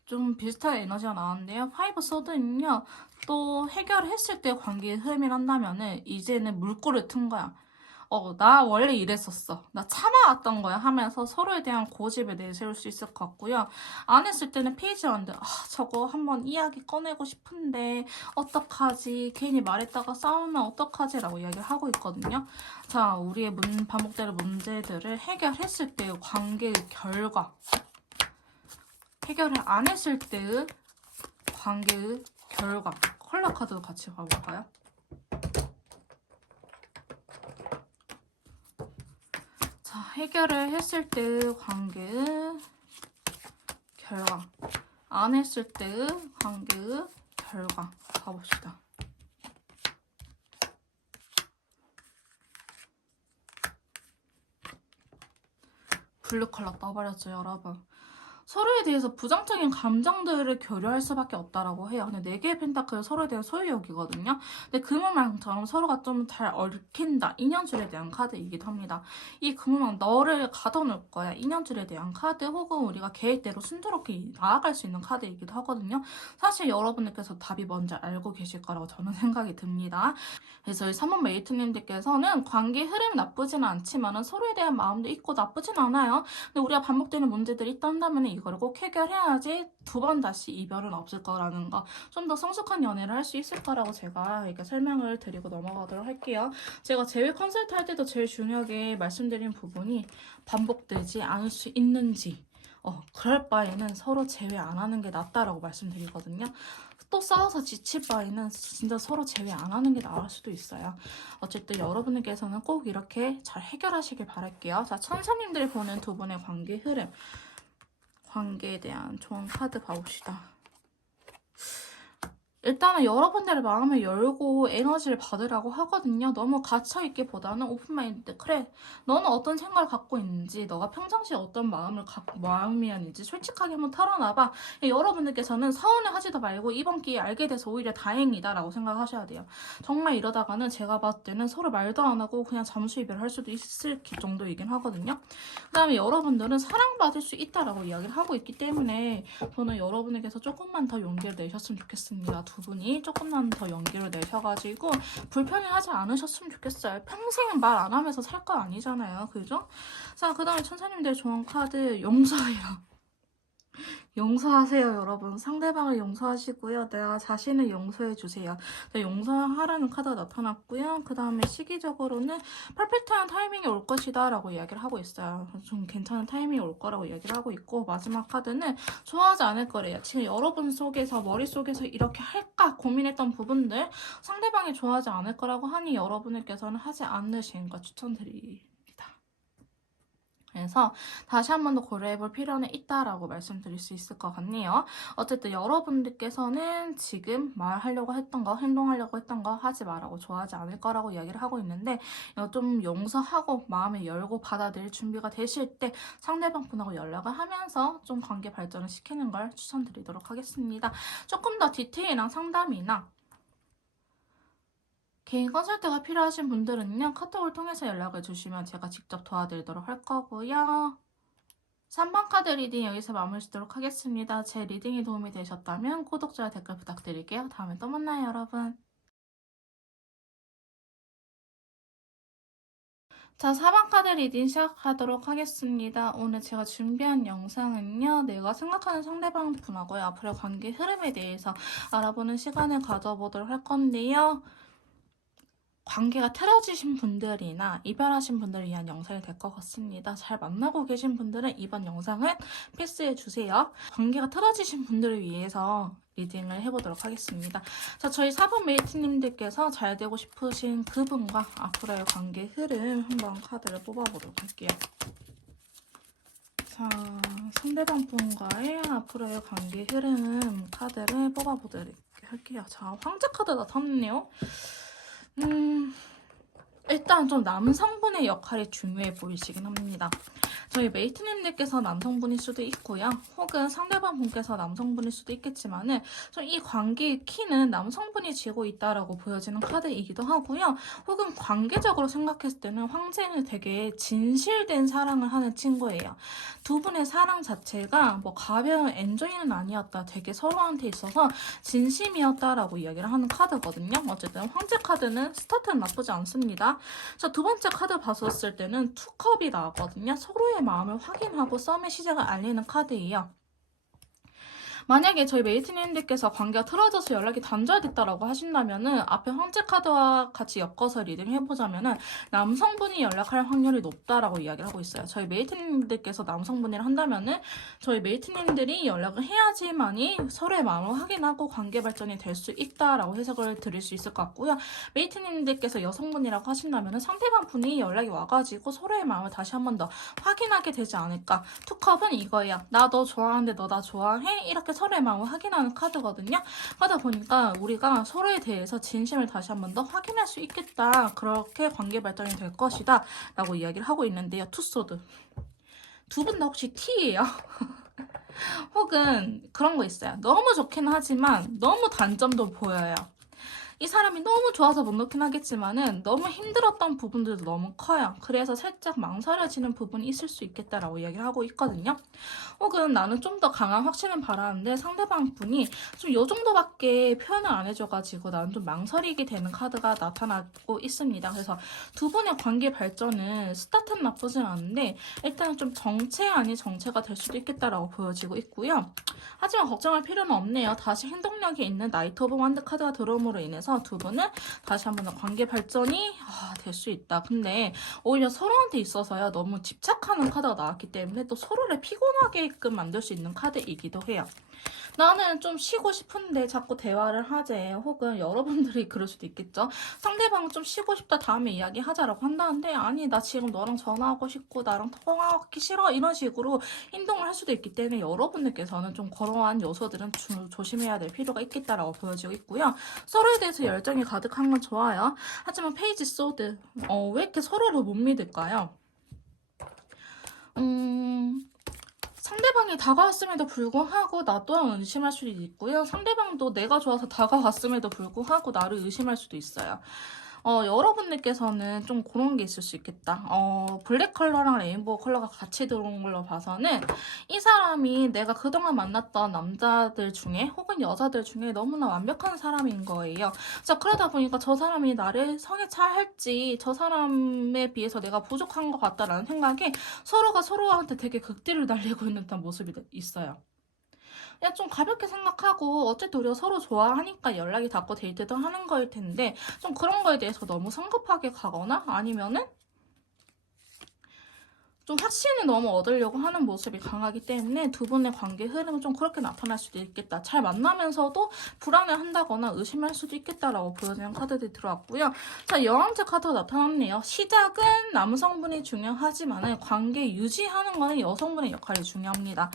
좀 비슷한 에너지가 나왔는데요. 파이브 서드는요. 또 해결했을 때 관계 흐름이란다면은 이제는 물꼬를 튼 거야. 나 원래 이랬었어. 나 참아왔던 거야 하면서 서로에 대한 고집을 내세울 수 있을 것 같고요. 안 했을 때는 페이지 왔는데 저거 한번 이야기 꺼내고 싶은데 어떡하지? 괜히 말했다가 싸우면 어떡하지? 라고 이야기를 하고 있거든요. 자, 우리의 반복되는 문제들을 해결했을 때의 관계의 결과, 해결을 안 했을 때의 관계의 결과, 컬러 카드도 같이 봐볼까요? 자, 해결을 했을 때의 관계의 결과, 안 했을 때의 관계의 결과 가봅시다. 블루 컬러 떠버렸죠, 여러분. 서로에 대해서 부정적인 감정들을 교류할 수밖에 없다라고 해요. 근데 4개의 펜타클은 서로에 대한 소유욕이거든요. 근데 그물망처럼 서로가 좀 잘 얽힌다. 인연줄에 대한 카드이기도 합니다. 이 그물망 너를 가둬놓을 거야. 인연줄에 대한 카드 혹은 우리가 계획대로 순조롭게 나아갈 수 있는 카드이기도 하거든요. 사실 여러분들께서 답이 뭔지 알고 계실 거라고 저는 생각이 듭니다. 그래서 저희 3번 메이트님들께서는 관계 흐름이 나쁘지는 않지만 서로에 대한 마음도 있고 나쁘진 않아요. 근데 우리가 반복되는 문제들이 있다 한다면 이거를 꼭 해결해야지 두 번 다시 이별은 없을 거라는 거, 좀 더 성숙한 연애를 할 수 있을 거라고 제가 이렇게 설명을 드리고 넘어가도록 할게요. 제가 재회 컨설트 할 때도 제일 중요하게 말씀드린 부분이 반복되지 않을 수 있는지, 그럴 바에는 서로 재회 안 하는 게 낫다라고 말씀드리거든요. 또 싸워서 지칠 바에는 진짜 서로 재회 안 하는 게 나을 수도 있어요. 어쨌든 여러분들께서는 꼭 이렇게 잘 해결하시길 바랄게요. 자, 천사님들이 보는 두 분의 관계 흐름, 관계에 대한 좋은 카드 봐봅시다. 일단은 여러분들의 마음을 열고 에너지를 받으라고 하거든요. 너무 갇혀있기보다는 오픈마인드. 그래, 너는 어떤 생각을 갖고 있는지, 너가 평상시에 어떤 마음이었는지 솔직하게 한번 털어놔봐. 여러분들께서는 서운해하지도 말고 이번 기회에 알게 돼서 오히려 다행이다라고 생각하셔야 돼요. 정말 이러다가는 제가 봤을 때는 서로 말도 안 하고 그냥 잠수 이별할 수도 있을 정도이긴 하거든요. 그 다음에 여러분들은 사랑받을 수 있다라고 이야기를 하고 있기 때문에 저는 여러분에게서 조금만 더 용기를 내셨으면 좋겠습니다. 두 분이 조금만 더 용기를 내셔가지고 불편해하지 않으셨으면 좋겠어요. 평생 말 안 하면서 살 거 아니잖아요. 그죠? 자, 그 다음에 천사님들 좋아하는 카드 용서해요. 용서하세요, 여러분. 상대방을 용서하시고요. 내가 자신을 용서해주세요. 용서하라는 카드가 나타났고요. 그 다음에 시기적으로는 퍼펙트한 타이밍이 올 것이다 라고 이야기를 하고 있어요. 좀 괜찮은 타이밍이 올 거라고 이야기를 하고 있고, 마지막 카드는 좋아하지 않을 거래요. 지금 여러분 속에서, 머릿속에서 이렇게 할까 고민했던 부분들 상대방이 좋아하지 않을 거라고 하니 여러분들께서는 하지 않으시는 거 추천드립니다. 그래서 다시 한 번 더 고려해볼 필요는 있다라고 말씀드릴 수 있을 것 같네요. 어쨌든 여러분들께서는 지금 말하려고 했던 거, 행동하려고 했던 거 하지 말라고 좋아하지 않을 거라고 이야기를 하고 있는데 좀 용서하고 마음을 열고 받아들일 준비가 되실 때 상대방 분하고 연락을 하면서 좀 관계 발전을 시키는 걸 추천드리도록 하겠습니다. 조금 더 디테일한 상담이나 개인 컨설트가 필요하신 분들은요, 카톡을 통해서 연락을 주시면 제가 직접 도와드리도록 할 거고요. 3번 카드 리딩 여기서 마무리 짓도록 하겠습니다. 제 리딩이 도움이 되셨다면 구독, 좋아요, 댓글 부탁드릴게요. 다음에 또 만나요, 여러분. 자, 4번 카드 리딩 시작하도록 하겠습니다. 오늘 제가 준비한 영상은요, 내가 생각하는 상대방 분하고의 앞으로의 관계 흐름에 대해서 알아보는 시간을 가져보도록 할 건데요. 관계가 틀어지신 분들이나 이별하신 분들을 위한 영상이 될 것 같습니다. 잘 만나고 계신 분들은 이번 영상을 패스해주세요. 관계가 틀어지신 분들을 위해서 리딩을 해보도록 하겠습니다. 자, 저희 4번 메이트님들께서 잘 되고 싶으신 그분과 앞으로의 관계 흐름 한번 카드를 뽑아보도록 할게요. 자, 상대방 분과의 앞으로의 관계 흐름 카드를 뽑아보도록 할게요. 자, 황제 카드 나타났네요. 일단 좀 남성분의 역할이 중요해 보이시긴 합니다. 저희 메이트님들께서 남성분일 수도 있고요. 혹은 상대방 분께서 남성분일 수도 있겠지만은 좀 이 관계의 키는 남성분이 쥐고 있다라고 보여지는 카드이기도 하고요. 혹은 관계적으로 생각했을 때는 황제는 되게 진실된 사랑을 하는 친구예요. 두 분의 사랑 자체가 뭐 가벼운 엔조이는 아니었다. 되게 서로한테 있어서 진심이었다라고 이야기를 하는 카드거든요. 어쨌든 황제 카드는 스타트는 나쁘지 않습니다. 자, 두 번째 카드 봤었을 때는 투컵이 나왔거든요. 서로의 마음을 확인하고 썸의 시작을 알리는 카드예요. 만약에 저희 메이트님들께서 관계가 틀어져서 연락이 단절됐다라고 하신다면은 앞에 황제 카드와 같이 엮어서 리딩 해보자면은 남성분이 연락할 확률이 높다라고 이야기를 하고 있어요. 저희 메이트님들께서 남성분이라 한다면은 저희 메이트님들이 연락을 해야지만이 서로의 마음을 확인하고 관계 발전이 될 수 있다라고 해석을 드릴 수 있을 것 같고요. 메이트님들께서 여성분이라고 하신다면은 상대방 분이 연락이 와가지고 서로의 마음을 다시 한 번 더 확인하게 되지 않을까. 투컵은 이거예요. 나 너 좋아하는데 너 나 좋아해? 이렇게 서로의 마음을 확인하는 카드거든요. 하다 보니까 우리가 서로에 대해서 진심을 다시 한 번 더 확인할 수 있겠다. 그렇게 관계 발전이 될 것이다. 라고 이야기를 하고 있는데요. 투소드. 두 분 다 혹시 T예요? 혹은 그런 거 있어요. 너무 좋긴 하지만 너무 단점도 보여요. 이 사람이 너무 좋아서 못 놓긴 하겠지만은 너무 힘들었던 부분들도 너무 커요. 그래서 살짝 망설여지는 부분이 있을 수 있겠다라고 이야기를 하고 있거든요. 혹은 나는 좀 더 강한 확신을 바라는데 상대방 분이 좀 요 정도밖에 표현을 안 해줘가지고 나는 좀 망설이게 되는 카드가 나타나고 있습니다. 그래서 두 분의 관계 발전은 스타트는 나쁘진 않은데 일단은 좀 정체 아닌 정체가 될 수도 있겠다라고 보여지고 있고요. 하지만 걱정할 필요는 없네요. 다시 행동력이 있는 나이트 오브 완드 카드가 들어옴으로 인해서 두 분은 다시 한 번 더 관계 발전이 될 수 있다. 근데 오히려 서로한테 있어서요. 너무 집착하는 카드가 나왔기 때문에 또 서로를 피곤하게끔 만들 수 있는 카드이기도 해요. 나는 좀 쉬고 싶은데 자꾸 대화를 하재. 혹은 여러분들이 그럴 수도 있겠죠. 상대방은 좀 쉬고 싶다 다음에 이야기하자라고 한다는데 아니 나 지금 너랑 전화하고 싶고 나랑 통화하기 싫어 이런 식으로 행동을 할 수도 있기 때문에 여러분들께서는 좀 그러한 요소들은 조심해야 될 필요가 있겠다라고 보여지고 있고요. 서로에 대해서 열정이 가득한 건 좋아요. 하지만 페이지 소드 왜 이렇게 서로를 못 믿을까요? 상대방이 다가왔음에도 불구하고 나 또한 의심할 수도 있고요. 상대방도 내가 좋아서 다가왔음에도 불구하고 나를 의심할 수도 있어요. 여러분들께서는 좀 그런 게 있을 수 있겠다. 블랙 컬러랑 레인보우 컬러가 같이 들어온 걸로 봐서는 이 사람이 내가 그동안 만났던 남자들 중에 혹은 여자들 중에 너무나 완벽한 사람인 거예요. 자, 그러다 보니까 저 사람이 나를 성에 차할지 저 사람에 비해서 내가 부족한 것 같다라는 생각에 서로가 서로한테 되게 극딜을 날리고 있는 듯한 모습이 있어요. 그냥 좀 가볍게 생각하고 어쨌든 우리가 서로 좋아하니까 연락이 닿고 데이트도 하는 거일 텐데 좀 그런 거에 대해서 너무 성급하게 가거나 아니면은 좀 확신을 너무 얻으려고 하는 모습이 강하기 때문에 두 분의 관계 흐름은 좀 그렇게 나타날 수도 있겠다. 잘 만나면서도 불안해한다거나 의심할 수도 있겠다라고 보여지는 카드들이 들어왔고요. 자, 여왕제 카드가 나타났네요. 시작은 남성분이 중요하지만 관계 유지하는 거는 여성분의 역할이 중요합니다.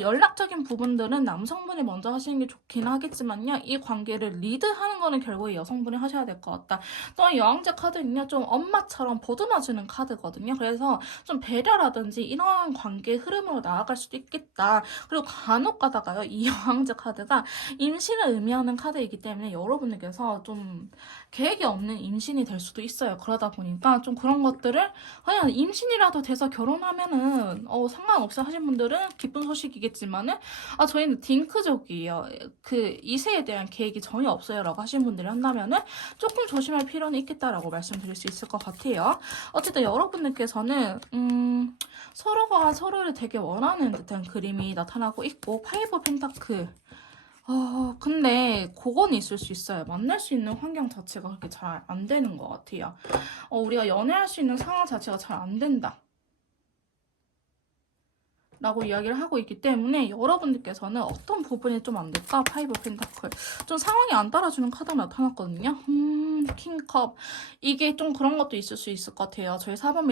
연락적인 부분들은 남성분이 먼저 하시는 게 좋긴 하겠지만요. 이 관계를 리드하는 거는 결국에 여성분이 하셔야 될 것 같다. 또한 여왕제 카드는요. 좀 엄마처럼 보듬어주는 카드거든요. 그래서 좀 배려라든지 이러한 관계의 흐름으로 나아갈 수도 있겠다. 그리고 간혹 가다가요. 이 여왕제 카드가 임신을 의미하는 카드이기 때문에 여러분들께서 좀 계획이 없는 임신이 될 수도 있어요. 그러다 보니까 좀 그런 것들을 그냥 임신이라도 돼서 결혼하면은 상관없어 하신 분들은 기쁜 소식이겠지만은 저희는 딩크족이에요. 그 이세에 대한 계획이 전혀 없어요 라고 하신 분들이 한다면은 조금 조심할 필요는 있겠다라고 말씀드릴 수 있을 것 같아요. 어쨌든 여러분들께서는 서로가 서로를 되게 원하는 듯한 그림이 나타나고 있고 파이브 펜타클 근데 그건 있을 수 있어요. 만날 수 있는 환경 자체가 그렇게 잘 안 되는 것 같아요. 우리가 연애할 수 있는 상황 자체가 잘 안 된다. 라고 이야기를 하고 있기 때문에 여러분들께서는 어떤 부분이 좀 안 될까? 파이브 펜타클. 좀 상황이 안 따라주는 카드가 나타났거든요. 킹컵. 이게 좀 그런 것도 있을 수 있을 것 같아요. 저희 4번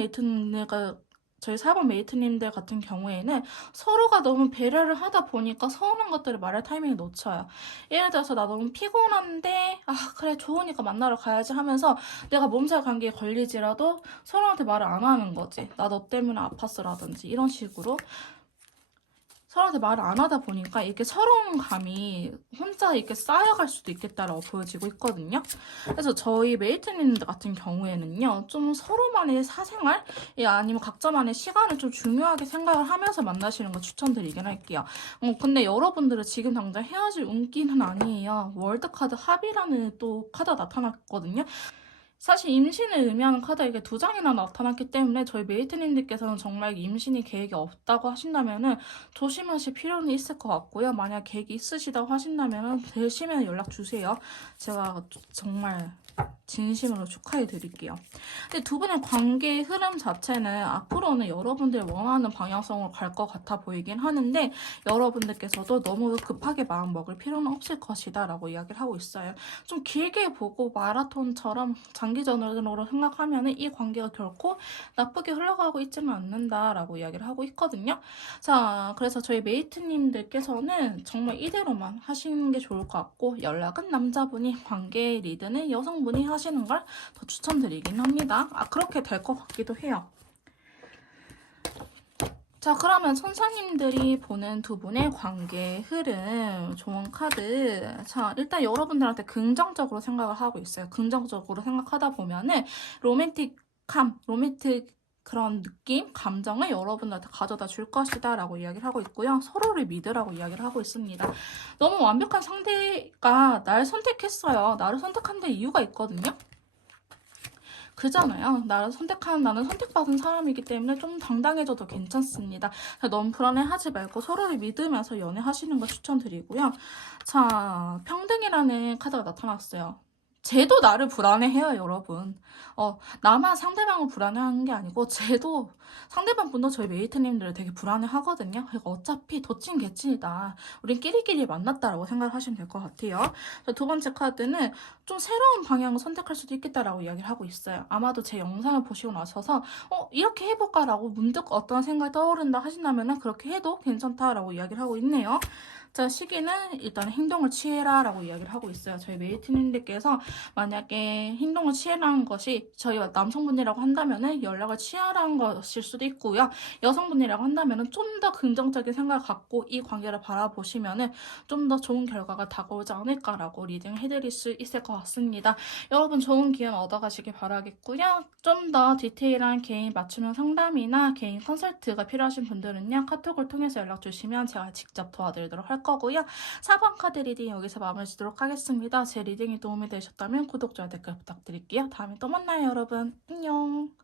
메이트님들 같은 경우에는 서로가 너무 배려를 하다 보니까 서운한 것들을 말할 타이밍을 놓쳐요. 예를 들어서 나 너무 피곤한데 그래 좋으니까 만나러 가야지 하면서 내가 몸살 감기에 걸리지라도 서로한테 말을 안 하는 거지. 나 너 때문에 아팠어라든지 이런 식으로 서로한테 말을 안 하다 보니까 이렇게 서러운 감이 혼자 이렇게 쌓여갈 수도 있겠다라고 보여지고 있거든요. 그래서 저희 메이트님들 같은 경우에는요, 좀 서로만의 사생활, 아니면 각자만의 시간을 좀 중요하게 생각을 하면서 만나시는 거 추천드리긴 할게요. 근데 여러분들은 지금 당장 헤어질 운기는 아니에요. 월드카드 합이라는 또 카드가 나타났거든요. 사실 임신을 의미하는 카드가 이게 2장이나 나타났기 때문에 저희 메이트님들께서는 정말 임신이 계획이 없다고 하신다면은 조심하실 필요는 있을 것 같고요. 만약 계획이 있으시다고 하신다면은 되시면 연락 주세요. 제가 정말 진심으로 축하해 드릴게요. 근데 두 분의 관계의 흐름 자체는 앞으로는 여러분들 원하는 방향성으로 갈 것 같아 보이긴 하는데 여러분들께서도 너무 급하게 마음 먹을 필요는 없을 것이다 라고 이야기를 하고 있어요. 좀 길게 보고 마라톤처럼 장기전으로 생각하면 이 관계가 결코 나쁘게 흘러가고 있지는 않는다라고 이야기를 하고 있거든요. 자, 그래서 저희 메이트님들께서는 정말 이대로만 하시는 게 좋을 것 같고 연락은 남자분이, 관계 리드는 여성분이 하시는 걸 더 추천드리긴 합니다. 그렇게 될 것 같기도 해요. 자, 그러면 선사님들이 보는 두 분의 관계 흐름, 좋은 카드. 자, 일단 여러분들한테 긍정적으로 생각을 하고 있어요. 긍정적으로 생각하다 보면은 로맨틱 그런 느낌, 감정을 여러분들한테 가져다 줄 것이다 라고 이야기를 하고 있고요. 서로를 믿으라고 이야기를 하고 있습니다. 너무 완벽한 상대가 나를 선택했어요. 나를 선택한 데 이유가 있거든요. 그잖아요. 나는 선택받은 사람이기 때문에 좀 당당해져도 괜찮습니다. 너무 불안해하지 말고 서로를 믿으면서 연애하시는 거 추천드리고요. 자, 평등이라는 카드가 나타났어요. 쟤도 나를 불안해해요, 여러분. 나만 상대방을 불안해하는 게 아니고 쟤도 상대방 분도 저희 메이트님들을 되게 불안해하거든요. 그러니까 어차피 도친 개친이다. 우린 끼리끼리 만났다라고 생각하시면 될 것 같아요. 두 번째 카드는 좀 새로운 방향을 선택할 수도 있겠다라고 이야기를 하고 있어요. 아마도 제 영상을 보시고 나셔서 이렇게 해볼까라고 문득 어떤 생각이 떠오른다 하신다면 그렇게 해도 괜찮다라고 이야기를 하고 있네요. 자, 시기는 일단 행동을 취해라 라고 이야기를 하고 있어요. 저희 메이트님들께서 만약에 행동을 취해라는 것이 저희와 남성분이라고 한다면은 연락을 취하라는 것일 수도 있고요. 여성분이라고 한다면은 좀 더 긍정적인 생각을 갖고 이 관계를 바라보시면은 좀 더 좋은 결과가 다가오지 않을까라고 리딩 해드릴 수 있을 것 같습니다. 여러분 좋은 기운 얻어가시길 바라겠고요. 좀 더 디테일한 개인 맞춤형 상담이나 개인 컨설트가 필요하신 분들은요. 카톡을 통해서 연락 주시면 제가 직접 도와드리도록 할 거고요. 4번 카드 리딩 여기서 마무리 짓도록 하겠습니다. 제 리딩이 도움이 되셨다면 구독, 좋아요, 댓글 부탁드릴게요. 다음에 또 만나요, 여러분. 안녕.